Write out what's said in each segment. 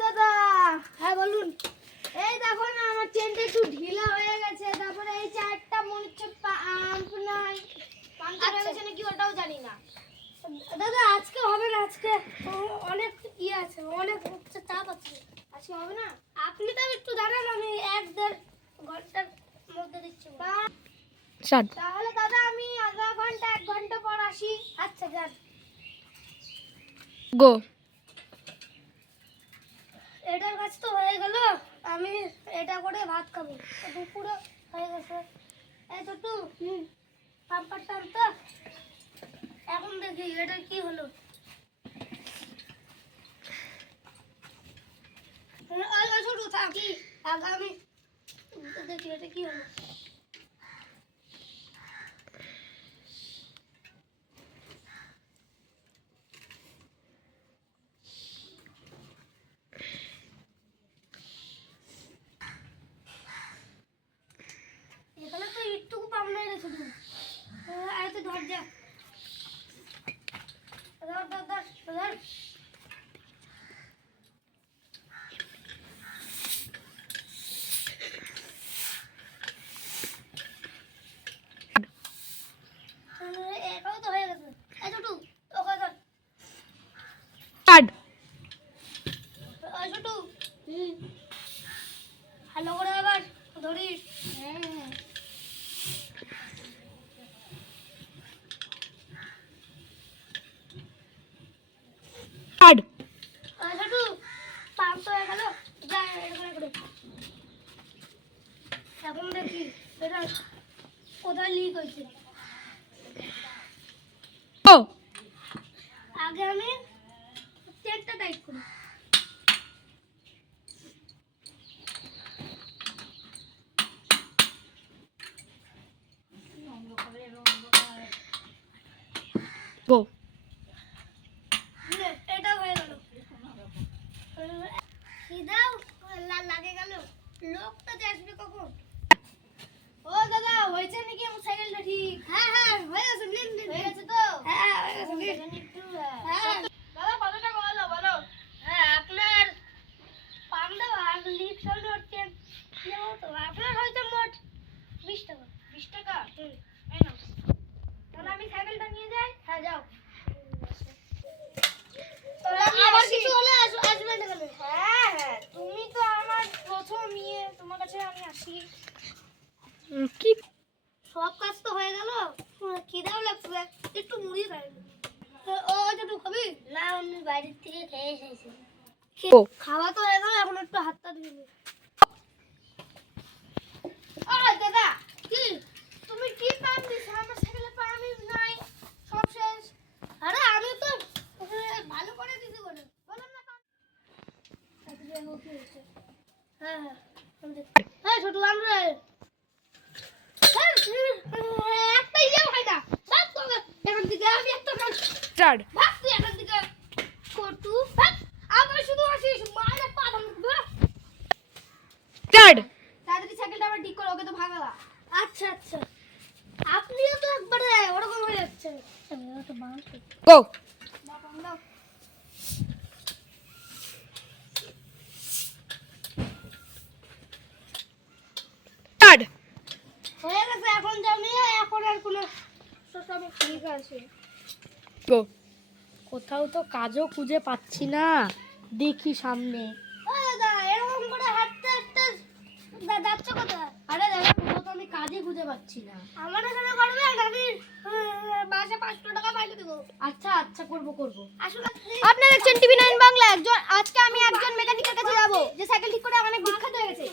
দাদা, হ্যাঁ বলুন। এই দেখো না, আমার চেনটা একটু ঢিলা হয়ে গেছে, তারপরে এই চারটা মনে হচ্ছে পাঞ্চার হয়ে গেছে নাকি ওটাও জানি না। দাদা আজকে হবে না, আজকে অনেক আছে, অনেক চাপ আছে, আজকে হবে না। আপনি তো একটু দাঁড়ান, আমি 1-1.5 ঘন্টার মধ্যে দিচ্ছি। তাহলে দাদা আমি আধা ঘন্টা 1 ঘন্টা পর আসি। আচ্ছা যান, গো। এটার কাজ তো হয়ে গেল, আমি এটা করে ভাত খাবো। দুপুরে হয়ে গেছে। এই তো টু পাম্পার টানতো, এখন দেখি এটা কি হলো। ছোট থাকি, আগামী দেখি এটা কি হলো। এখানে তো একটুকু পাম নাই রে শুধু। আরে তো ধর যা, ধর ধর ধর ধর। এটাও তো হয়ে গেছে। এই ছোটু ওকে ধর। ছোটু ভালো করে আবার ধরিস। হ্যাঁ ছোটু পাম্প তো হয়ে গেল, যা এটা করে। এখন দেখি এটা কোথায় লিক হয়েছে। আগে আমি চেনটা টাইট করি। গো। এটা হয়ে গেল। খিদাও লাগে গেল, লোকটা যে আসবে কখন। ও দাদা হয়েছে নাকি আমার সাইকেলটা ঠিক? হ্যাঁ হ্যাঁ হয়ে গেছে, হয়ে গেছে তো। হ্যাঁ হয়ে গেছে। হ্যাঁ দাদা কত টাকা হলো বলো। হ্যাঁ আপনার পামদাও আর লিক সলভ হচ্ছে তো আপনার হয়তো মোট 20 টাকা। 20 টাকা? এই নাও, তাহলে আমি সাইকেলটা নিয়ে যাই। হ্যাঁ যাও। আবার কিছু হলে আসবে না কেন? হ্যাঁ হ্যাঁ, তুমি তো আমার প্রথম ইয়ে, তোমার কাছে আমি আসি। কি সব কাজ তো হয়ে গেল, খিদাও লাগছে, একটু মুড়ি খাই। ও একটু খাবি? না আমি বাইরে থেকে খেয়ে এসেছি। খাওয়া তো হয়ে গেল, এখন একটু হাতটা ধুয়ে নি। দাদা কি তুমি কি পাম দিছ? আমার সাইকেলে পামই নাই, সব শেষ। আরে আমি তো ভালো করে দিছি বলে বললাম না পাম। সাইকেলে কি হচ্ছে? হ্যাঁ হ্যাঁ হ্যাঁ ছোট আমরা একটা ইয়ে হয় না, বাপ তো এখান থেকে আমি একটা স্টার্ট। বাপ তুই এখান থেকে কটু বাপ আবার শুধু আসিস মায়ের পা ভাঙবে। স্টার্ট। তাড়াতাড়ি সাইকেলটা আবার ঠিক করো, ওকে তো ভাগালা। আচ্ছা আচ্ছা, আপনিও তো একবারে ওরকম হয়ে যাচ্ছে। তো বাঁশ গো। বাপ আমরা স্টার্ট। হয়ে গেছে, এখন জানিয়ে এখন আর কোনো সব ঠিক আছে। গো। কোথাও তো কাজও খুঁজে পাচ্ছি না, দেখি সামনে। ও দাদা এরকম করে হাঁটতে হাঁটতে যাচ্ছ কোথায়? আরে দাদা কোথাও তো আমি কাজই খুঁজে পাচ্ছি না। আমার এখানে করবে, আমি মাসে 500 টাকা পাইয়ে দেবো। আচ্ছা আচ্ছা, করব করব। আসলে আপনারা দেখছেন টিভি 9 বাংলা। আজকে আমি একজন মেকানিকের কাছে যাব যে সাইকেল ঠিক করে অনেক বিখ্যাত হয়ে গেছে।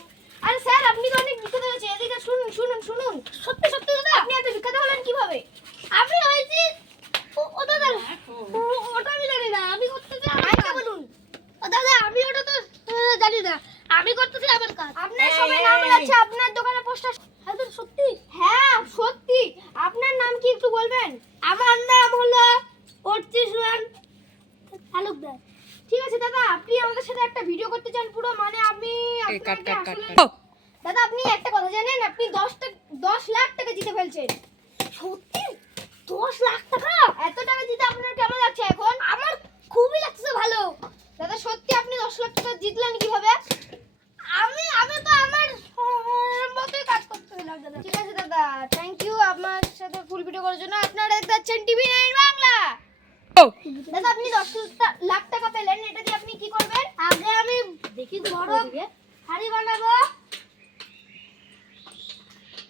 আরে স্যার আপনি তো অনেক বিখ্যাত হয়েছে, এদিকে শুনুন শুনুন শুনুন। সত্যি সত্যি দাদা আপনি এত বিখ্যাত হলেন কিভাবে? আমি হয়েছি ও দাদা ওটা আমি জানি না, আমি করতেছি আমার কাজ। বলুন ও দাদা আমি ওটা তো জানি না, আমি করতেছি আমার কাজ। আপনার সবাই নাম আছে আপনার দোকানে পোস্টার। হ্যাঁ তো সত্যি? হ্যাঁ সত্যি। আপনার নাম কি একটু বলবেন? আমার নাম হলো অর্চিসওয়ান তালুকদার। ঠিক আছে দাদা, আপনি আমাদের সাথে একটা ভিডিও করতে চান পুরো, মানে আমি জানেন আপনি 10 লাখ টাকা জিতে ফেলছেন। সত্যি 10 লাখ টাকা? এত টাকা জিতে আপনার কেমন লাগছে এখন? আমার খুবই লাগছে ভালো। দাদা সত্যি আপনি 10 লাখ টাকা জিতলেন কিভাবে? আমি তো আমার মতোই কাজ করতে দিলাম দাদা। ঠিক আছে দাদা, থ্যাংক ইউ আমার সাথে ফুল ভিডিও করার জন্য। আপনারা দেখতে পাচ্ছেন টিভি9 বাংলা। দাদা আপনি 10 লাখ টাকা পেলেন, এটা দিয়ে আপনি কি করবেন? আগে আমি দেখি বড় হাড়ি বানাবো,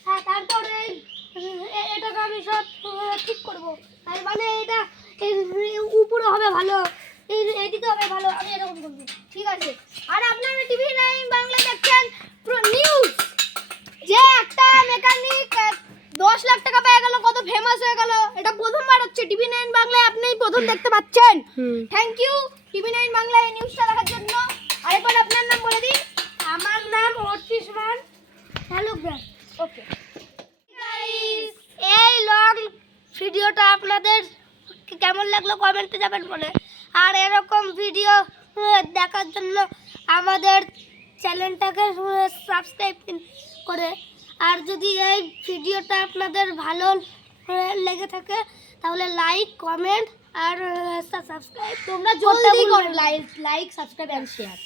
হ্যাঁ তারপরে এটাকে আমি সব ঠিক করব। তার মানে এটা উপরে হবে ভালো, এইদিকে হবে ভালো, আমি এরকম করবো। ঠিক আছে। আর আপনারা টিভি9 বাংলা দেখছেন নিউজ, যে একটা মেকানিক 10 লাখ টাকা পেয়ে গেল, কত ফেমাস হয়ে গেল। এটা প্রথমবার হচ্ছে টিভি9 বাংলায়, আপনিই প্রথম দেখতে পাচ্ছেন। থ্যাংক ইউ টিভি9 বাংলায় এই নিউজটা দেখার জন্য। আরেকবার আপনার নাম বলে দিন। আমার নাম অর্চিসমান তালুকদার। ওকে এই লং ভিডিওটা আপনাদের কেমন লাগলো কমেন্টে যাবেন বলে। আর এরকম ভিডিও দেখার জন্য আমাদের চ্যানেলটাকে সাবস্ক্রাইব করে, আর যদি এই ভিডিওটা আপনাদের ভালো লেগে থাকে তাহলে লাইক কমেন্ট আর সাবস্ক্রাইব তোমরা জলদি করো, লাইক সাবস্ক্রাইব এন্ড শেয়ার।